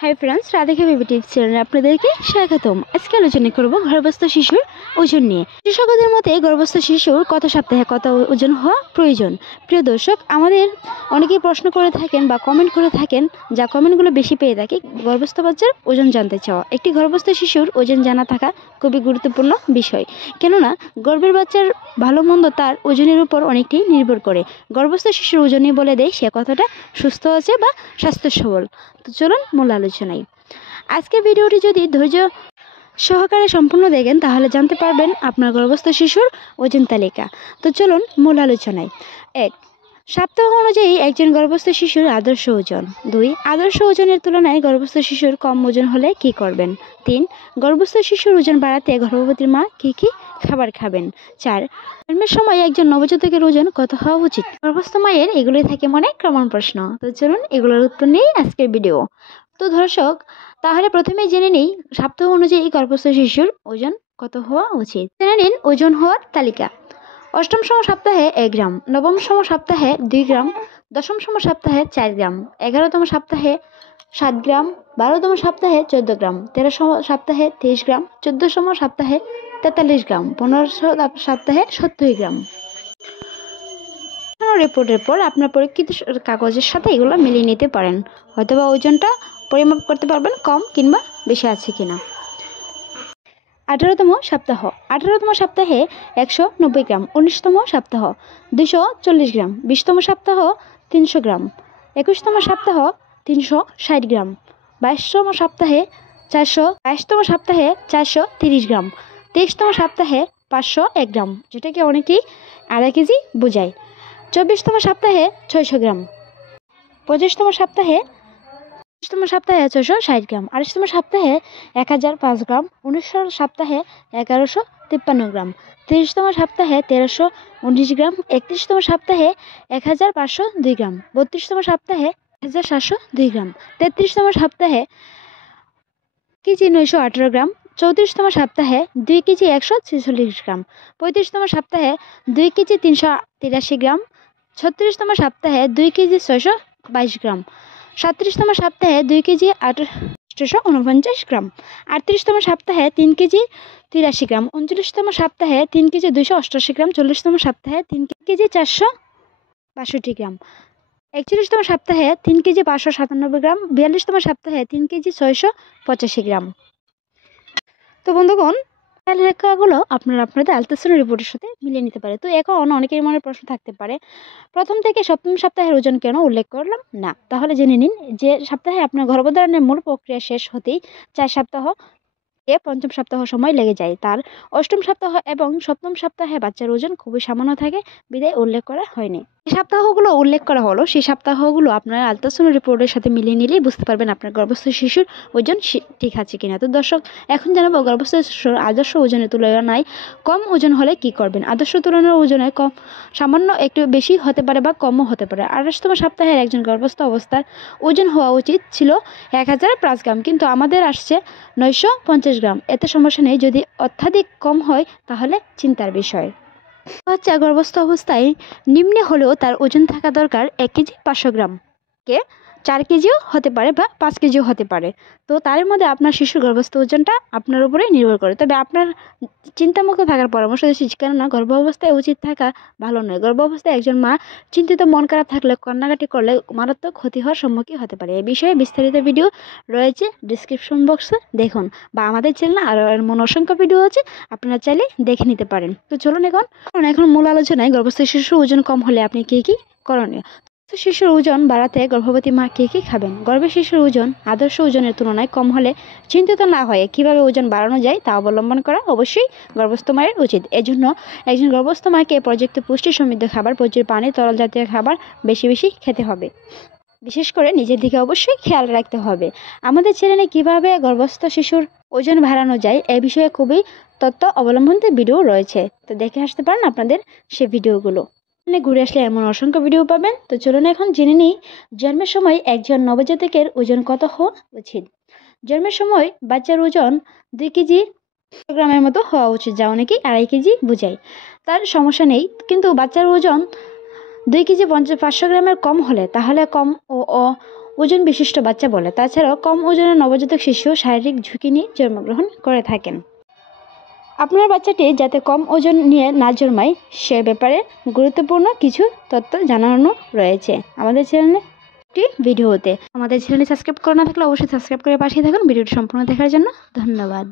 Hi friends, Radhika baby tips চ্যানেলে আপনাদেরকে স্বাগতম। আজকে আলোচনা করব গর্ভস্থ শিশুর ওজন নিয়ে। বিশেষজ্ঞদের মতে গর্ভস্থ শিশুর কত সপ্তাহে কত ওজন হওয়া প্রয়োজন। প্রিয় দর্শক, আমাদের অনেকেই প্রশ্ন করে থাকেন বা কমেন্ট করে থাকেন, যা কমেন্টগুলো বেশি পেয়ে থাকি গর্ভস্থ বাচ্চার ওজন জানতে চাওয়া। একটি গর্ভস্থ শিশুর ওজন জানা থাকা খুবই গুরুত্বপূর্ণ বিষয়, কেননা গর্ভের বাচ্চার ভালো মন্দ তার ওজনের উপর অনেকটাই নির্ভর করে। গর্ভস্থ শিশুর ওজনই বলে দেয় সে কতটা সুস্থ আছে বা স্বাস্থ্য সবল। তো চলুন মূল আলোচনায়। আজকের ভিডিওটি যদি ধৈর্য সহকারে সম্পূর্ণ দেখেন তাহলে জানতে পারবেন আপনার গর্ভস্থ শিশুর ওজন তালিকা। তো চলুন মূল আলোচনায়। 1. সপ্তাহ অনুযায়ী একজন গর্ভস্থ শিশুর আদর্শ ওজন। 2. আদর্শ ওজনের তুলনায় গর্ভস্থ শিশুর কম ওজন হলে কি করবেন? 3. গর্ভস্থ শিশুর ওজন বাড়াতে গর্ভবতী মা কি কি খাবার খাবেন? 4. জন্মের সময় একজন নবজাতকের ওজন কত হওয়া উচিত? গর্ভস্থ মায়ের এগুলোই থাকে মনে কমন প্রশ্ন। তো চলুন এগুলোর উত্তর নিয়েই আজকের ভিডিও। তো দর্শক, তাহলে প্রথমেই জেনে নেই সপ্তাহ অনুযায়ী গর্ভস্থ শিশুর ওজন কত হওয়া উচিত। জেনে নিন ওজন হওয়ার তালিকা। অষ্টমতম সপ্তাহে 1 গ্রাম, নবমতম সপ্তাহে 2 গ্রাম, দশমতম সপ্তাহে 4 গ্রাম, 11তম সপ্তাহে 7 গ্রাম, 12তম সপ্তাহে 14 গ্রাম, 13তম সপ্তাহে 23 গ্রাম, 14তম সপ্তাহে 43 গ্রাম, 15তম সপ্তাহে 70 গ্রাম। রিপোর্টের পর আপনার পরীক্ষিত কাগজের সাথে এগুলো মিলিয়ে নিতে পারেন, হয়তোবা ওজনটা পরিমাপ করতে পারবেন কম কিংবা বেশি আছে কিনা। 18তম সপ্তাহ, 18তম সপ্তাহে 190 গ্রাম, 19তম সপ্তাহ 240 গ্রাম, 20তম সপ্তাহ 300 গ্রাম, 21তম সপ্তাহ 360 গ্রাম, 22তম সপ্তাহে 430 গ্রাম, 23তম সপ্তাহে 501 গ্রাম, যেটাকে অনেকেই আধা কেজি বোঝায়, 24তম সপ্তাহে 600 গ্রাম, 25তম সপ্তাহে 660 গ্রাম, 28তম সপ্তাহে 1005 গ্রাম, 19তম সপ্তাহে 1153 গ্রাম, 30তম সপ্তাহে 1319 গ্রাম, 31তম সপ্তাহে 1502 গ্রাম, 32তম সপ্তাহে 1702 গ্রাম, 33তম সপ্তাহে কেজি 918 গ্রাম, 34তম সপ্তাহে 2 কেজি 146 গ্রাম, 35তম সপ্তাহে 2 কেজি 383 গ্রাম, 36তম সপ্তাহে 2 কেজি 622 গ্রাম, 37তম সপ্তাহে 2 কেজি 849 গ্রাম, 38তম সপ্তাহে 3 কেজি 83 গ্রাম, 39তম সপ্তাহে 3 কেজি 288 গ্রাম, 40তম সপ্তাহে 3 কেজি 462 গ্রাম, 41তম সপ্তাহে 3 কেজি 597 গ্রাম, 42তম সপ্তাহে 3 কেজি 685 গ্রাম। তো বন্ধুগণ, লেখাগুলো আপনাদের আলট্রাসাউন্ড রিপোর্টের সাথে মিলিয়ে নিতে পারে। তো এখন অনেকের মনে প্রশ্ন থাকতে পারে, প্রথম থেকে সপ্তম সপ্তাহের ওজন কেন উল্লেখ করলাম না? তাহলে জেনে নিন যে সপ্তাহে আপনার গর্ভধারণের মূল প্রক্রিয়া শেষ হতেই 4 সপ্তাহ পঞ্চম সপ্তাহ সময় লেগে যায়। তার অষ্টম সপ্তাহ এবং সপ্তম সপ্তাহে বাচ্চার ওজন খুবই সামান্য থাকে, বিদায় উল্লেখ করা হয়নি। যে সপ্তাহগুলো উল্লেখ করা হলো সেই সপ্তাহগুলো আপনার আলট্রাসাউন্ড রিপোর্টের সাথে মিলিয়ে নিলেই বুঝতে পারবেন আপনার গর্ভস্থ শিশুর ওজন ঠিক আছে কিনা। তো দর্শক, এখন জানাবো গর্ভস্থ শিশুর আদর্শ ওজনের তুলনায় কম ওজন হলে কি করবেন। আদর্শ তুলনার ওজনে কম সামান্য একটু বেশি হতে পারে বা কমও হতে পারে। 28তম সপ্তাহের একজন গর্ভস্থ অবস্থার ওজন হওয়া উচিত ছিল 1005 গ্রাম, কিন্তু আমাদের আসছে 950 গ্রাম। এতে সমস্যা নেই, যদি অত্যাধিক কম হয় তাহলে চিন্তার বিষয়। বাচ্চা গর্ভস্থ অবস্থায় নিম্নে হলেও তার ওজন থাকা দরকার 1 কেজি 500 গ্রাম, কে 4 কেজিও হতে পারে বা 5 কেজিও হতে পারে। তো তার মধ্যে আপনার শিশুর গর্ভস্থ ওজনটা আপনার উপরে নির্ভর করে। তবে আপনার চিন্তামুক্ত থাকার পরামর্শ দিচ্ছি, কেননা গর্ভ অবস্থায় উচিত থাকা ভালো নয়। গর্ভ অবস্থায় একজন মা চিন্তিত মন খারাপ থাকলে, কান্নাকাটি করলে মারাত্মক ক্ষতি হওয়ার সম্মুখীন হতে পারে। এই বিষয়ে বিস্তারিত ভিডিও রয়েছে ডিসক্রিপশন বক্সে, দেখুন, বা আমাদের চ্যানেলে আরও এমন অসংখ্য ভিডিও আছে, আপনারা চাইলে দেখে নিতে পারেন। তো চলুন এখন মূল আলোচনায় গর্ভস্থ শিশুর ওজন কম হলে আপনি কি কি করণীয়। শিশুর ওজন বাড়াতে গর্ভবতী মা কি কি খাবেন। গর্ভের শিশুর ওজন আদর্শ ওজনের তুলনায় কম হলে চিন্তিত না হয়ে কিভাবে ওজন বাড়ানো যায় তা অবলম্বন করা অবশ্যই গর্ভস্থ মায়ের উচিত। এজন্য একজন গর্ভস্থ মাকে পর্যাপ্ত পুষ্টি সমৃদ্ধ খাবার, প্রচুর পানি, তরল জাতীয় খাবার বেশি বেশি খেতে হবে। বিশেষ করে নিজের দিকে অবশ্যই খেয়াল রাখতে হবে। আমাদের চ্যানেলে কিভাবে গর্ভস্থ শিশুর ওজন বাড়ানো যায় এ বিষয়ে খুবই তথ্য অবলম্বনের ভিডিও রয়েছে, তো দেখে আসতে পারেন আপনাদের সে ভিডিওগুলো। ঘুরে আসলে এমন অসংখ্য ভিডিও পাবেন। তো চলুন এখন জেনে নিই জন্মের সময় একজন নবজাতকের ওজন কত হওয়া উচিত। জন্মের সময় বাচ্চার ওজন 2 কেজি গ্রামের মতো হওয়া উচিত, যা অনেকেই 2.5 কেজি বোঝায়। তার সমস্যা নেই, কিন্তু বাচ্চার ওজন 2 কেজি 500 গ্রামের কম হলে তাহলে কম ও ওজন বিশিষ্ট বাচ্চা বলে। তাছাড়াও কম ওজনের নবজাতক শিশু শারীরিক ঝুঁকি নিয়ে জন্মগ্রহণ করে থাকেন। আপনার বাচ্চাটি যাতে কম ওজন নিয়ে না জন্মায় সে ব্যাপারে গুরুত্বপূর্ণ কিছু তথ্য জানানো রয়েছে আমাদের চ্যানেলে একটি ভিডিওতে। আমাদের চ্যানেলটি সাবস্ক্রাইব করা না থাকলে অবশ্যই সাবস্ক্রাইব করে পাশে থাকুন। ভিডিওটি সম্পূর্ণ দেখার জন্য ধন্যবাদ।